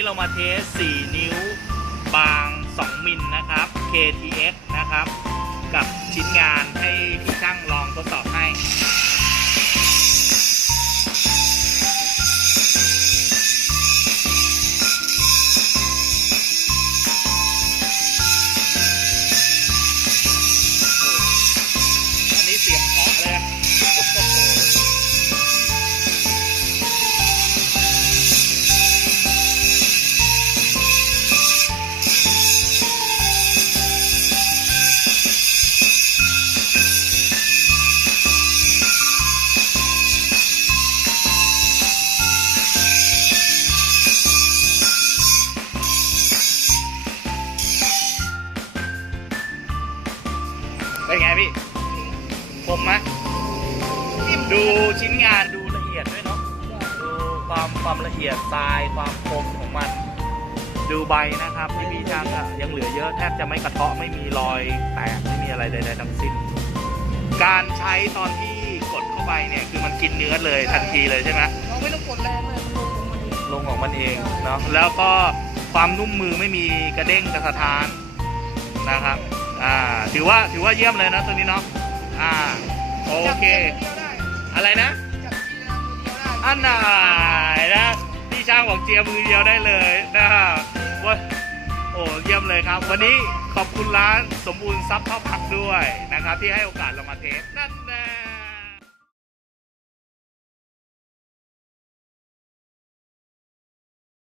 ที่เรามาเทส 4 นิ้วบาง 2 มิลนะครับ KTX นะครับ กับชิ้นงานให้พี่ช่างลองทดสอบให้ เป็นไงพี่คมไหมดูชิ้นงานดูละเอียดด้วยเนาะ ดูความความละเอียดทรายความคมของมัน ดูใบนะครับที่พี่ช่างอะยังเหลือเยอะแทบจะไม่กระเทาะไม่มีรอยแตกไม่มีอะไรใดๆทั้งสิ้น การใช้ตอนที่กดเข้าไปเนี่ยคือมันกินเนื้อเลยทันทีเลยใช่ไหมเราไม่ต้องกดแรงเลยมันลงของมันเองลงของมันเองเนาะแล้วก็ความนุ่มมือไม่มีกระเด้งกระสะท้าน นะครับ อ่า ถือว่าถือว่าเยี่ยมเลยนะตัวนี้เนาะ อ่า โอเค อะไรนะจับเดียวเดียวได้อันไหนนะพี่ช่างบอกเจียมือเดียวได้เลยนะว่าโอ้เยี่ยมเลยครับ วันนี้ขอบคุณร้านสมบูรณ์ซับข้าวผักด้วยนะครับ ที่ให้โอกาสเรามาเทสนั่น